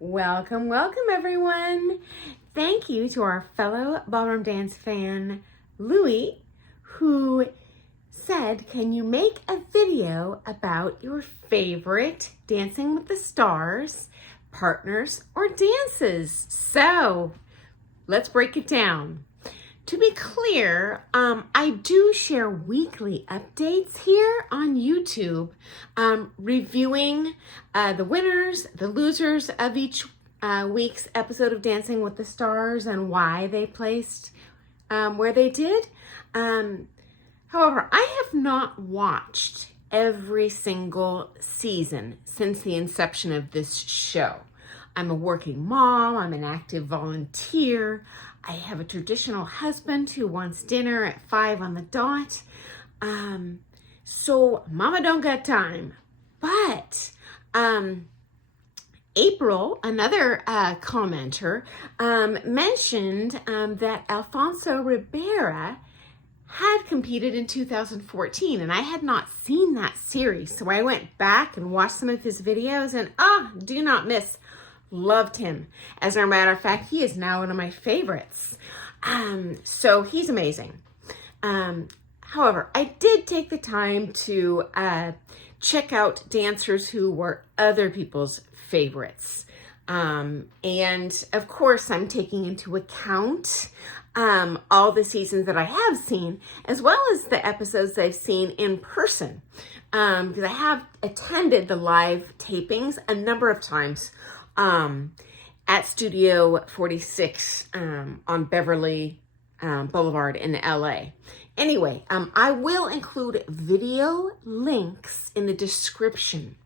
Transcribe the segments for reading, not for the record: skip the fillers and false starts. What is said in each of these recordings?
Welcome, welcome everyone. Thank you to our fellow ballroom dance fan, Louie, who said, can you make a video about your favorite Dancing with the Stars partners or dances? So let's break it down. To be clear, I do share weekly updates here on YouTube, reviewing the winners, the losers of each week's episode of Dancing with the Stars and why they placed where they did. However, I have not watched every single season since the inception of this show. I'm a working mom, I'm an active volunteer, I have a traditional husband who wants dinner at 5 on the dot. So mama don't got time. But April, another commenter, mentioned that Alfonso Ribera had competed in 2014, and I had not seen that series. So I went back and watched some of his videos and do not miss. Loved him. As a matter of fact, he is now one of my favorites. So he's amazing. However, I did take the time to check out dancers who were other people's favorites. And of course, I'm taking into account all the seasons that I have seen, as well as the episodes I've seen in person. Because I have attended the live tapings a number of times at Studio 46 on Beverly Boulevard in LA. Anyway, I will include video links in the description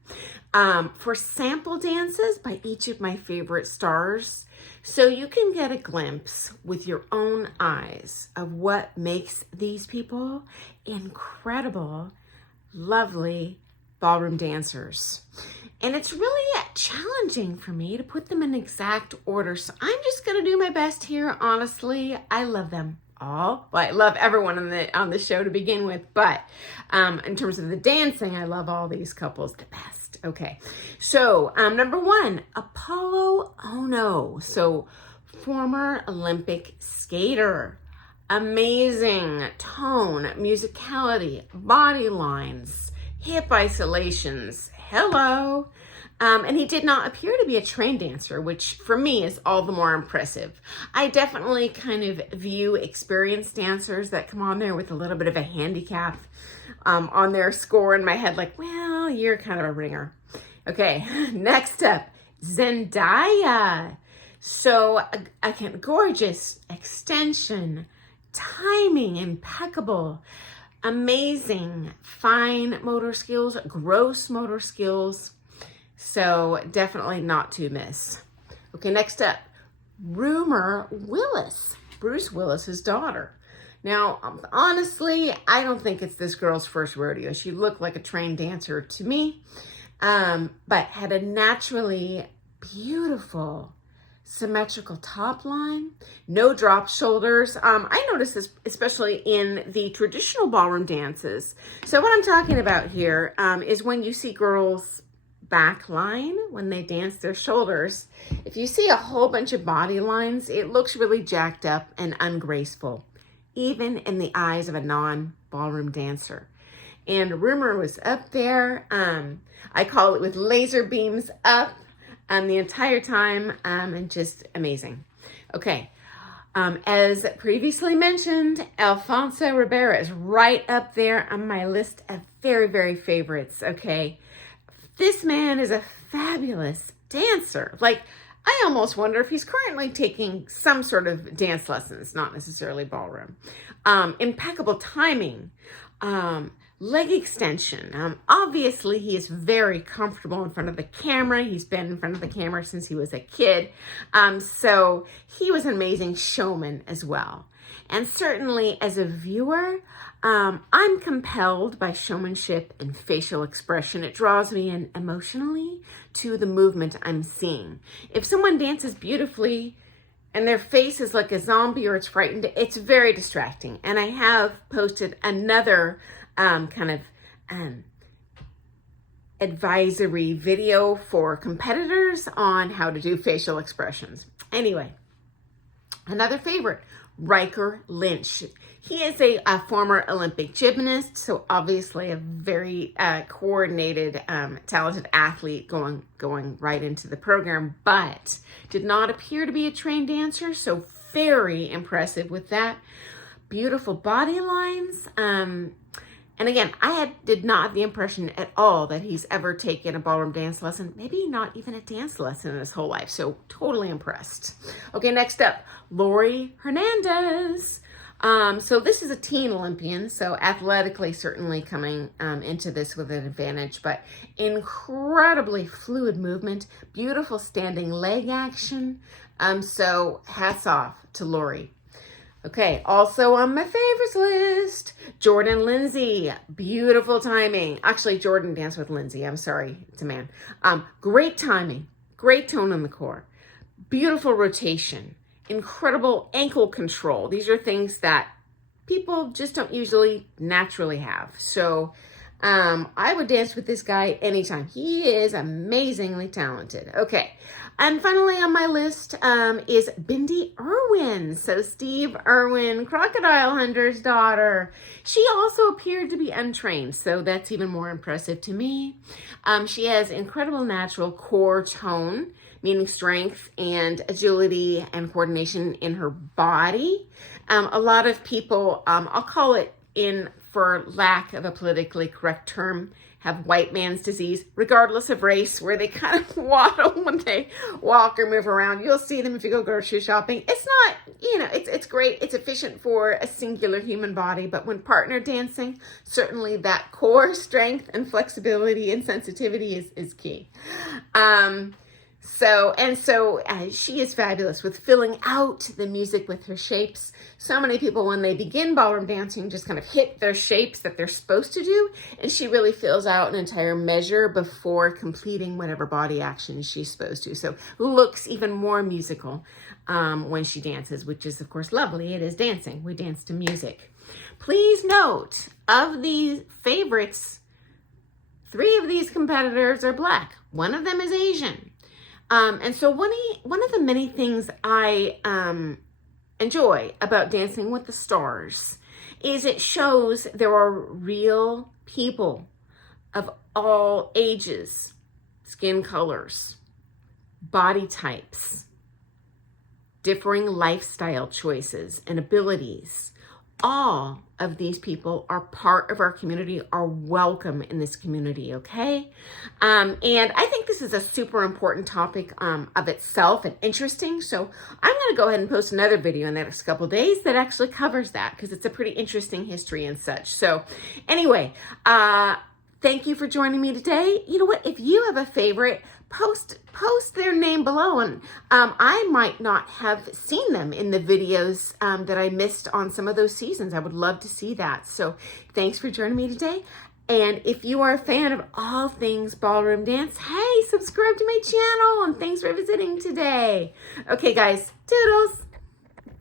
for sample dances by each of my favorite stars, so you can get a glimpse with your own eyes of what makes these people incredible, lovely ballroom dancers. And it's really challenging for me to put them in exact order. So I'm just going to do my best here. Honestly, I love them all. Well, I love everyone on the show to begin with. But in terms of the dancing, I love all these couples the best. Okay. So number 1, Apollo Ono. So former Olympic skater. Amazing tone, musicality, body lines, hip isolations. Hello. And he did not appear to be a trained dancer, which for me is all the more impressive. I definitely kind of view experienced dancers that come on there with a little bit of a handicap on their score in my head, like, well, you're kind of a ringer. Okay, next up, Zendaya. So again, gorgeous extension, timing, impeccable. Amazing, fine motor skills, gross motor skills. So definitely not to miss. Okay, next up, Rumor Willis, Bruce Willis's daughter. Now, honestly, I don't think it's this girl's first rodeo. She looked like a trained dancer to me, but had a naturally beautiful symmetrical top line, no drop shoulders. I noticed this especially in the traditional ballroom dances. So what I'm talking about here is when you see girls back line, when they dance their shoulders, if you see a whole bunch of body lines, it looks really jacked up and ungraceful, even in the eyes of a non-ballroom dancer. And Rumor was up there. I call it with laser beams up the entire time, and just amazing. Okay, as previously mentioned, Alfonso Ribera is right up there on my list of very, very favorites. Okay, this man is a fabulous dancer. Like, I almost wonder if he's currently taking some sort of dance lessons, not necessarily ballroom. Impeccable timing, leg extension. Obviously, he is very comfortable in front of the camera. He's been in front of the camera since he was a kid. So he was an amazing showman as well. And certainly as a viewer, I'm compelled by showmanship and facial expression. It draws me in emotionally to the movement I'm seeing. If someone dances beautifully and their face is like a zombie or it's frightened, it's very distracting. And I have posted another kind of advisory video for competitors on how to do facial expressions. Anyway, another favorite, RYKER LYNCH. He is a former Olympic gymnast, so obviously a very coordinated, talented athlete going right into the program, but did not appear to be a trained dancer, so very impressive with that. Beautiful body lines. And again, did not have the impression at all that he's ever taken a ballroom dance lesson, maybe not even a dance lesson in his whole life. So totally impressed. Okay, next up, HERNANDEZ. So this is a teen Olympian, so athletically certainly coming into this with an advantage, but incredibly fluid movement, beautiful standing leg action. So hats off to Lori. Okay, also on my favorites list, Jordan Lindsay, beautiful timing. Actually, Jordan danced with Lindsay, I'm sorry, it's a man. Great timing, great tone in the core, beautiful rotation, incredible ankle control. These are things that people just don't usually naturally have. So I would dance with this guy anytime. He is amazingly talented. Okay, and finally on my list is BINDI IRWIN. So Steve Irwin, Crocodile Hunter's daughter. She also appeared to be untrained, so that's even more impressive to me. She has incredible natural core tone, meaning strength and agility and coordination in her body. A lot of people, I'll call it, for lack of a politically correct term, have white man's disease, regardless of race, where they kind of waddle when they walk or move around. You'll see them if you go grocery shopping. It's not, it's great. It's efficient for a singular human body, but when partner dancing, certainly that core strength and flexibility and sensitivity is key. So she is fabulous with filling out the music with her shapes. So many people, when they begin ballroom dancing, just kind of hit their shapes that they're supposed to do. And she really fills out an entire measure before completing whatever body action she's supposed to. So looks even more musical when she dances, which is, of course, lovely. It is dancing. We dance to music. Please note, of these favorites, 3 of these competitors are Black. 1 of them is Asian. And so one of the many things I enjoy about Dancing with the Stars is it shows there are real people of all ages, skin colors, body types, differing lifestyle choices and abilities. All of these people are part of our community, are welcome in this community, okay? And I think this is a super important topic of itself and interesting. So I'm gonna go ahead and post another video in the next couple of days that actually covers that, because it's a pretty interesting history and such. So anyway, thank you for joining me today. You know what, if you have a favorite, post their name below, and I might not have seen them in the videos that I missed on some of those seasons. I would love to see that. So thanks for joining me today. And if you are a fan of all things ballroom dance, hey, subscribe to my channel, and thanks for visiting today. Okay, guys, toodles.